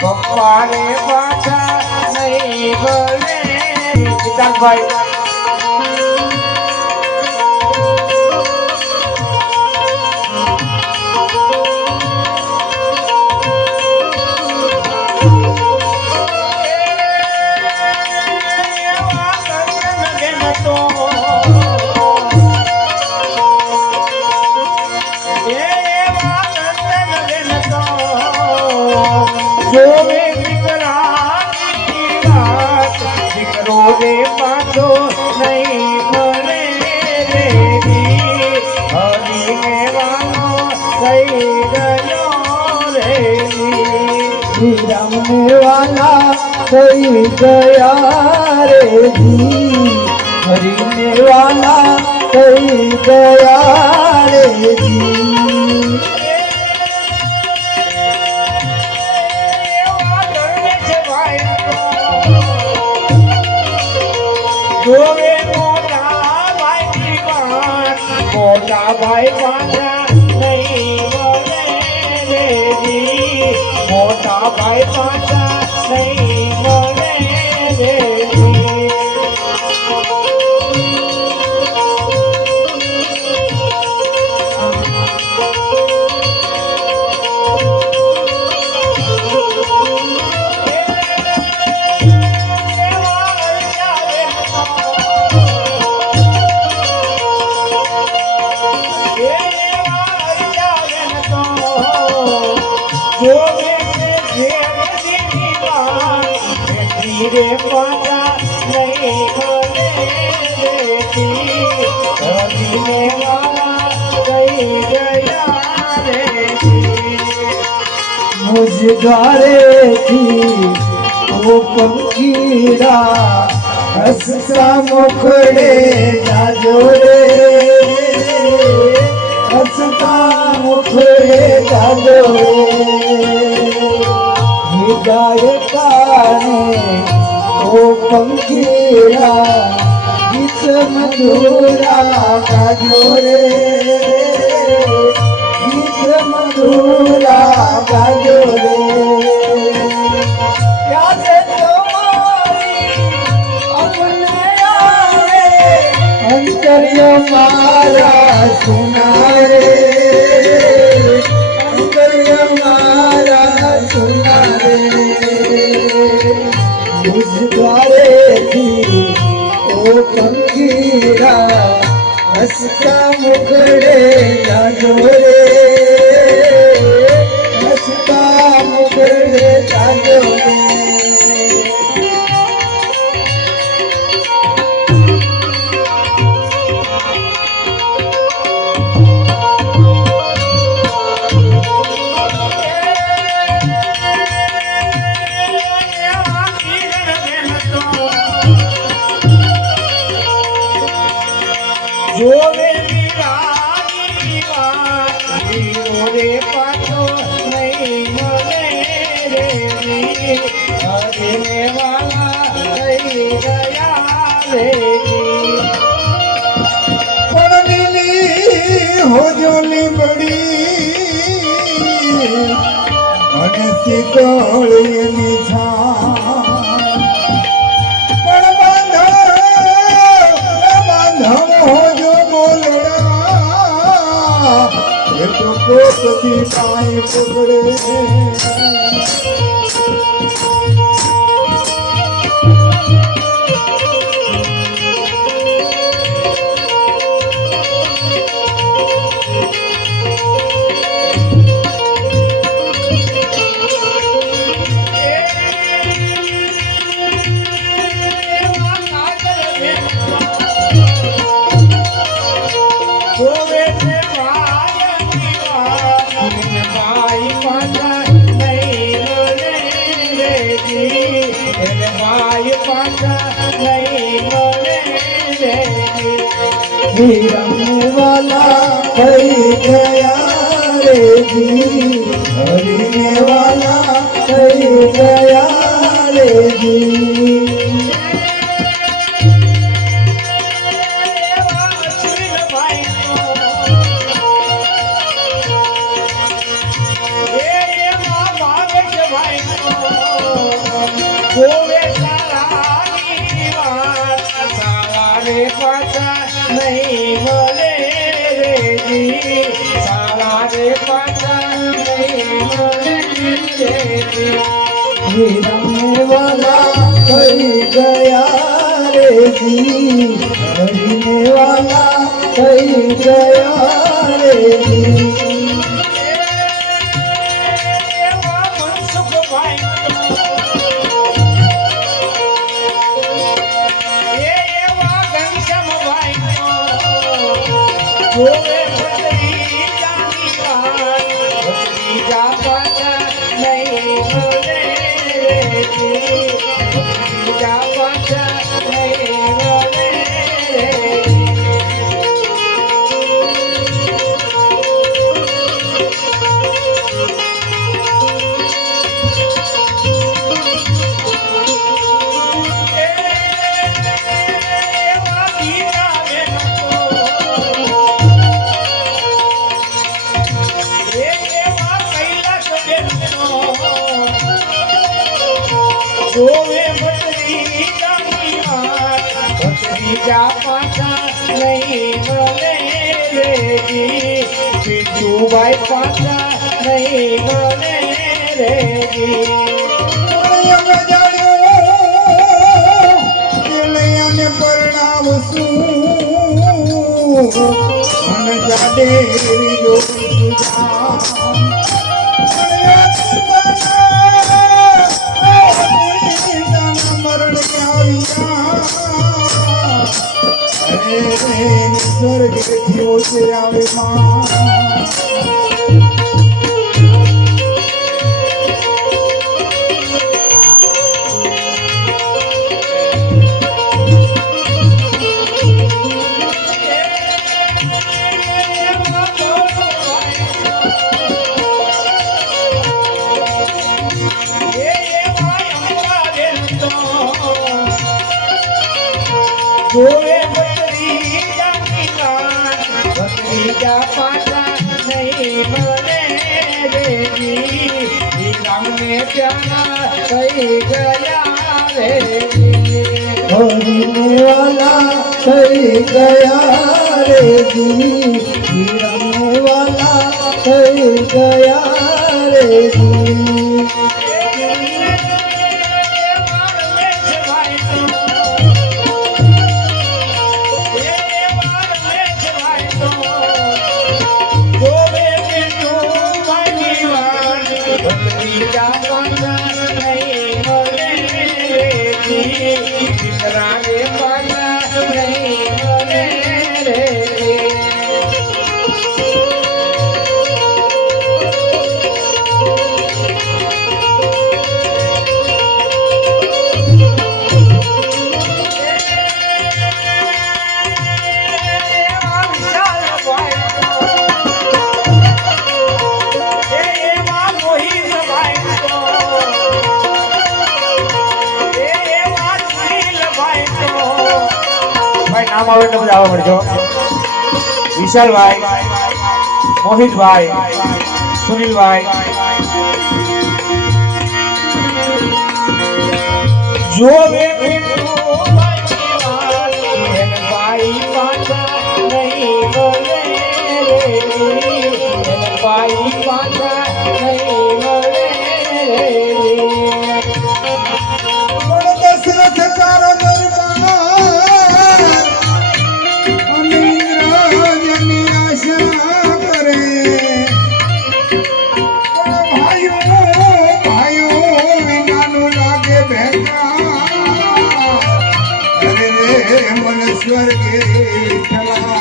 પપ્પા રે પાછા નહીં ભલે સિદ્ધાર્થભાઈ જોવે દીકરાની વાત દીકરો રે પાછો નહીં ભલે રે હરીને વાનો થઈ ગયો રે રામને વાલા થઈ ગયા રે હરીને વાલા થઈ ગયા રે જોવે મોટા ભાઈ વાત મોટા ભાઈ પાછા નહીં ભલે રે મોટા ભાઈ પાછા નહીં ભલે રે રે પાછા નહીં ભલે હરીને વાલા થઈ ગયા રે મુझ द्वारेથી ઓ પંખીડા હસતા મુખડે જાજો રે હસતા મુખડે જાજો રે ગાયકાને ઓ પંખીડા ગીત મધુરા ગાજો રે ગીત મધુરા ગાજો રે યાદ તમારી અમને આવે અંતર્ય મારા સુનારે અંતર્ય મારા સુનારે મુझ द्वारेથી ઓ પંખીડા હસતા મુખડે જાજો રે હસતા મુખડે જાજો રે જોવે વીરાની વાત વીરો રે પાછો નહીં ભલે રે હરીને વાલા થઈ ગયા રે પરમીલી હોજોલી બડી અને શીતળની છાં પણ બાંધવ હોજો બોલડા એ તો પોતથી કાંઈ પકડે જોવે છે ભાઈની વાત ભાઈ પાછા નહીં ભલે રે ભાઈ પાછા નહીં ભલે રે રમने वाला થઈ ગયા રે હરીને વાલા થઈ ગયા રે જોવે સારાની વાત સવારે પાછા નહીં મળે રેજી સવારે પાછા નહીં મળે રેજી રમે વાલા થઈ ગયા રે જી હરીને વાલા થઈ ગયા રે જી એવા મનસુખભાઈ એવા ઘનશ્યામભાઈ જોવે બદલી જાની વાત બીજા પાછા નહીં મળે રેજી બીજા પાછા નહીં મળે રેજી એવા ગીતા બેન એવા કૈલાસ બેન જોવે બદલી જાની વાત ભત્રીજા પાછા નહીં મળે રેજી પીઠુભાઈ પાછા નહીં મળે રેજી સ્વર્ગ થયો છે આવે માં જોવે બદલી જાની વાત ભત્રીજા પાછા નહીં મળે રેજી રામને પ્યારા થઈ ગયા રેજી હરીને વાલા થઈ ગયા રે જી રમે વાલા થઈ ગયા રે જી રાગે પાછા નહીં મળે રેજી નામ આવે એટલે બધા આવવા મળજો વિશાલભાઈ મોહિતભાઈ સુનિલભાઈ જોવે ભાઈ પાછા નહીં મળે ભાઈ પાછા નહીં મળે દશરથ તારો દરબાર અને ઇન્દ્રજની આશા કરે ભાઈઓ ભાઈઓ વિનાનું લાગે ભેગા અરે રે મન સ્વર્ગે ખલા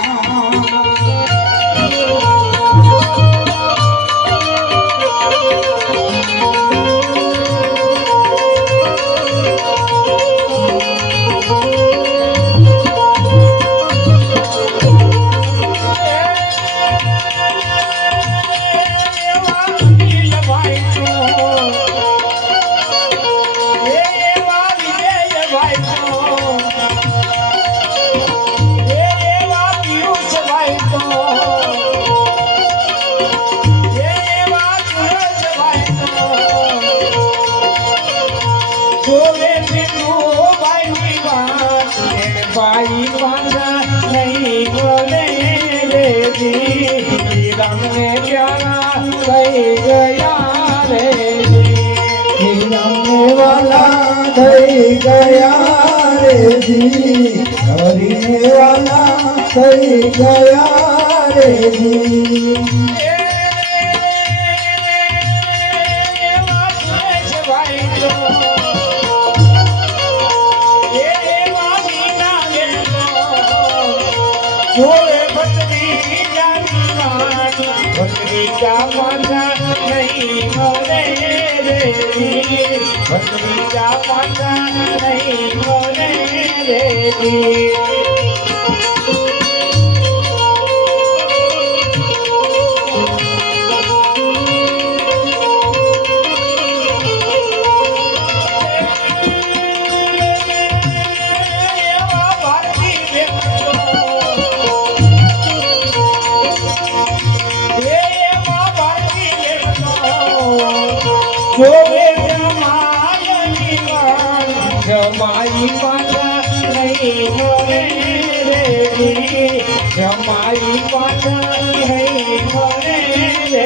ભાઈ જોવે તું ભાઈની વાત એને ભાઈ પાછા નહીં બોલે રે જી રામને પ્યારા થઈ ગયા રે રામને વાલા થઈ ગયા રે જી હરીને વાલા થઈ ગયા રે જી જોવે ભટરી જાની વાત ભટરી જા પાછા નહીં મળે રે ભટરી જા પાછા નહીં મળે રે જોવે જમાઈ પાછા નહીં મળે રે જમાઈ પાછા નહીં મળે રે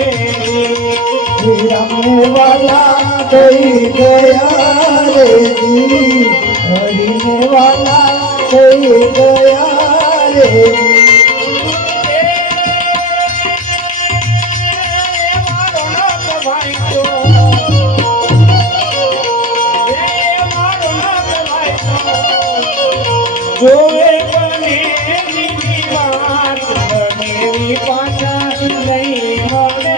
રામને વાલા થઈ ગયા રે જી હરીને વાલા થઈ ગયા રે જોવે બનેવી વાત બનેવી પાછા નહીં મળે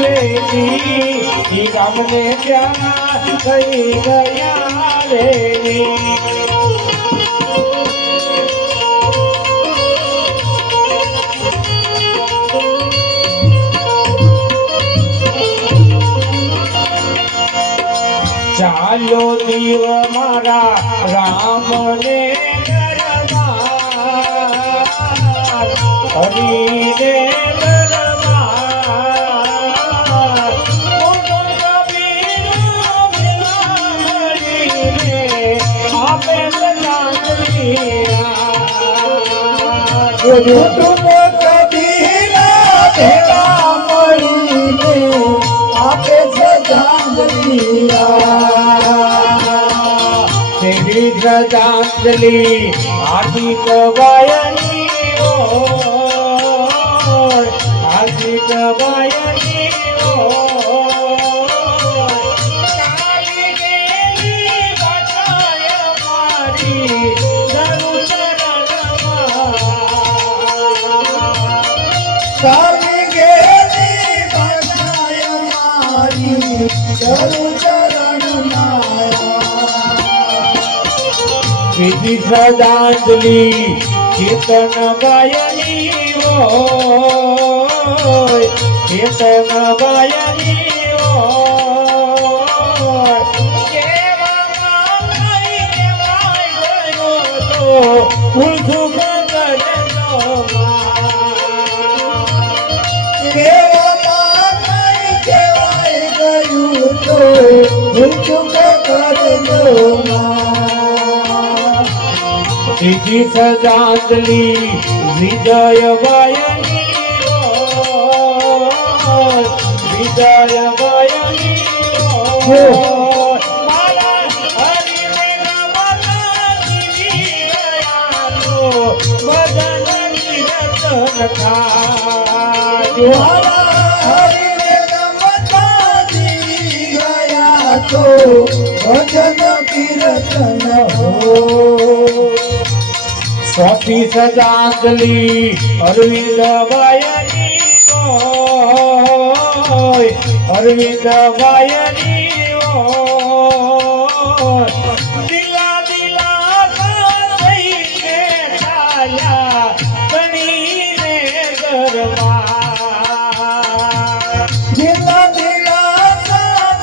રે ઈ રામને પ્યારા થઈ ગયા રે ચાલો દીવ મારા રામને દરબાર હરીને દરબાર મોટો કબીર મળીને આપે કુટુંબ કબીરા ભેગા મળીને આપે તેરી શ્રદ્ધાંજલિ હાર્દિક વાયની હાર્દિક વાયની કાલી ગેલી બચાય મારી ધરુ કાલી ગેલી બચાય મારી ધરુ ચરણ વિધિ શ્રદ્ધાંજલિ કીર્તન ગાયની હોય કીર્તન ગાયની હોય કેવામાં કઈ કહેવાય ગયો તો ઉલથું કરજો કેવામાં કઈ કહેવાય ગયું તો ભૂચુક કરજો વિધિ શ્રદ્ધાંજલિ વિજય વાયની વિજય વાયની મારા હરિને નમના જીવી ગયાનો બદન નિરતન ખાજો હરિને નમતા જી ગયા તો ભજન કીર્તન હો સ્વાતિ શ્રદ્ધાંજલિ અરવિંદ વાયની અરવિંદ વાયની દિલા દિલા થઈને ચાલ્યા ધણીને ગરબા દિલા દિલા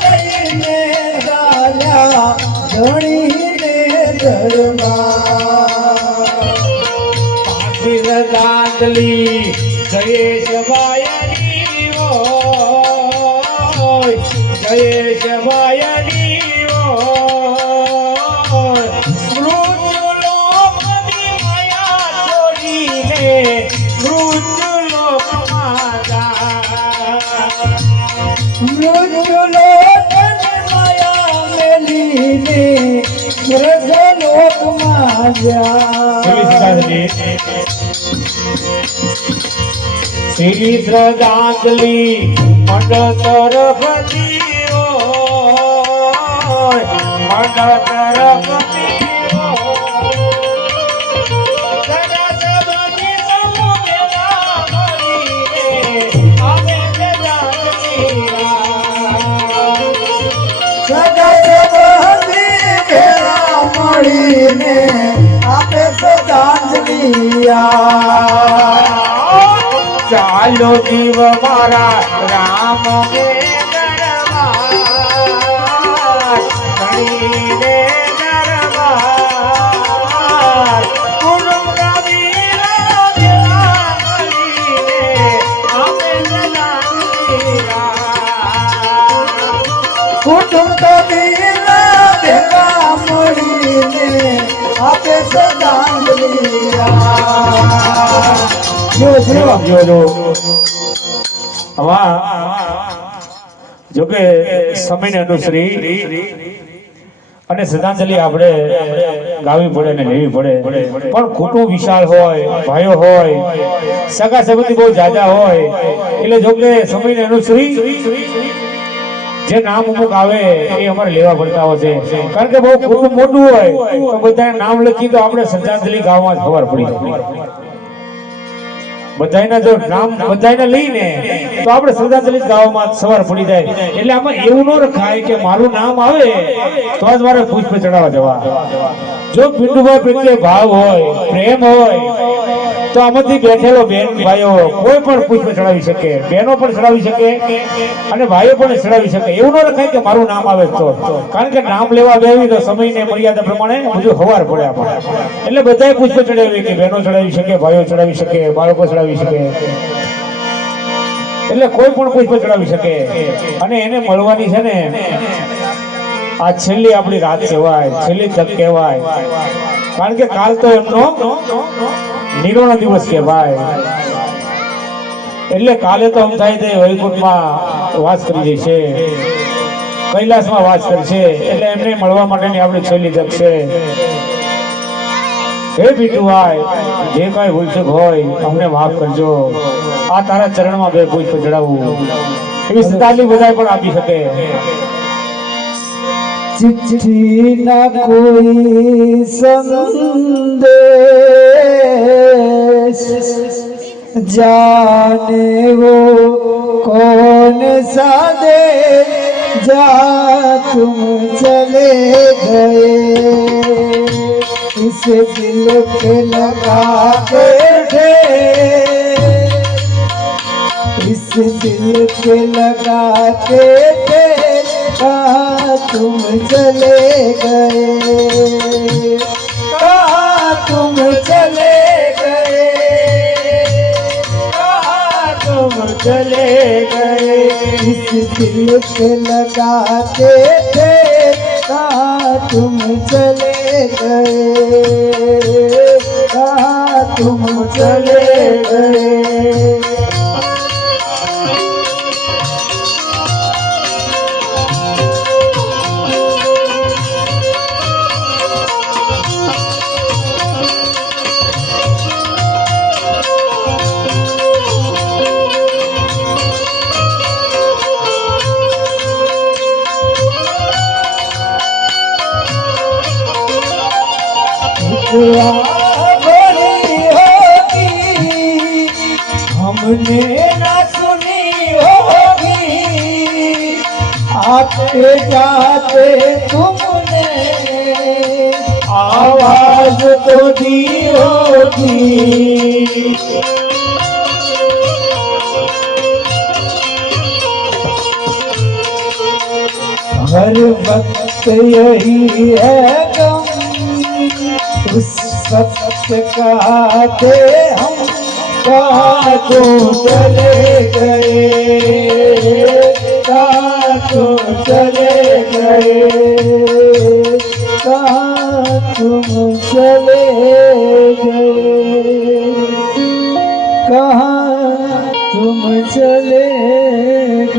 થઈને ચાલ્યા ધણીને ગરબા શ્રદ્ધાંજલિ જયેશ વાયની જયેશ વાયની સ્વર્ગલોકમાં જ્યાં શ્રી શ્રદ્ધાંજલિ મંડ તરફથી મંડ તરફથી મળીને આપે શ્રદ્ધાંજલિ ચાલો જીવ મારા રામ ને દરબાર ધણીને દરબાર કુટુંબ કબીરા ભેગા મળીને આપે કુટુંબ કબીરા ભેગા મળીને આપે શ્રદ્ધાંજલિ જોકે સમયને અનુસરી અને શ્રદ્ધાંજલિ આપણે ગાવી પડે ને લેવી પડે પણ કુટુંબ વિશાળ હોય ભાઈઓ હોય સગા સંબંધી બહુ જાજા હોય એટલે જોકે સમયને અનુસરી જે નામ અમુક આવે એ અમારે લેવા પડતા હોય છે કારણ કે બહુ કુટુંબ મોટું હોય તો બધાને નામ લખી તો આપણે શ્રદ્ધાંજલિ ગાવામાં જ ખબર પડી બધાયના જો નામ બધાયને લઈને તો આપણે શ્રદ્ધાંજલિ ગાવામાં સવાર પડી જાય એટલે આમાં એવું ન રખાય કે મારું નામ આવે તો જ મારે પુષ્પ ચડાવવા જવા જો પિન્ટુભાઈ પ્રત્યે ભાવ હોય પ્રેમ હોય તો આમાંથી બેઠેલો બેન ભાઈઓ કોઈ પણ પુષ્પ ચડાવી શકે બહેનો પણ ચડાવી શકે અને ભાઈઓ પણ ચડાવી શકે એવું ન રખાય કે મારું નામ આવે તો કારણ કે નામ લેવા બેવી તો સમયને મર્યાદા પ્રમાણે બધું હવાર પડે આપણે એટલે બધાએ પુષ્પ ચડાવી કે બહેનો ચડાવી શકે ભાઈઓ ચડાવી શકે બાળકો ચડાવી શકે એટલે કોઈ પણ પુષ્પ ચડાવી શકે અને એને મળવાની છે ને આ છેલ્લી આપણી રાત કહેવાય છેલ્લી તક કહેવાય કારણ કે કાલ તો એમનો નિરોણ દિવસ કહેવાય એટલે કાલે તો આમ થાય તે વૈકુંઠમાં વાસ કરી જશે કૈલાસમાં વાસ કરશે એટલે એમને મળવા માટેની આપણી છેલ્લી તક છે હે બીટુભાઈ જે કઈ ભૂલચૂક હોય અમને માફ કરજો આ તારા ચરણમાં બે પુષ્પ ચડાવવું એવી શ્રદ્ધાંજલિ બધા પણ આપી શકે चिट्ठी ना कोई संदेश जाने वो कौन सा दे जा तुम चले गए इस दिल पे लगा के थे इस दिल पे लगा के थे तुम चले गए कहाँ तुम चले गए कहाँ तुम चले गए इस दिल पे लगाते थे कहाँ तुम चले गए कहाँ तुम चले गए बड़ी होगी हमने ना सुनी होगी आते जाते तुमने आवाज तो दी होगी हर वक्त यही है गम उस वक्त का थे हम कहाँ तो चले गए कहाँ तो चले गए कहाँ तुम चले गए कहाँ तुम चले गए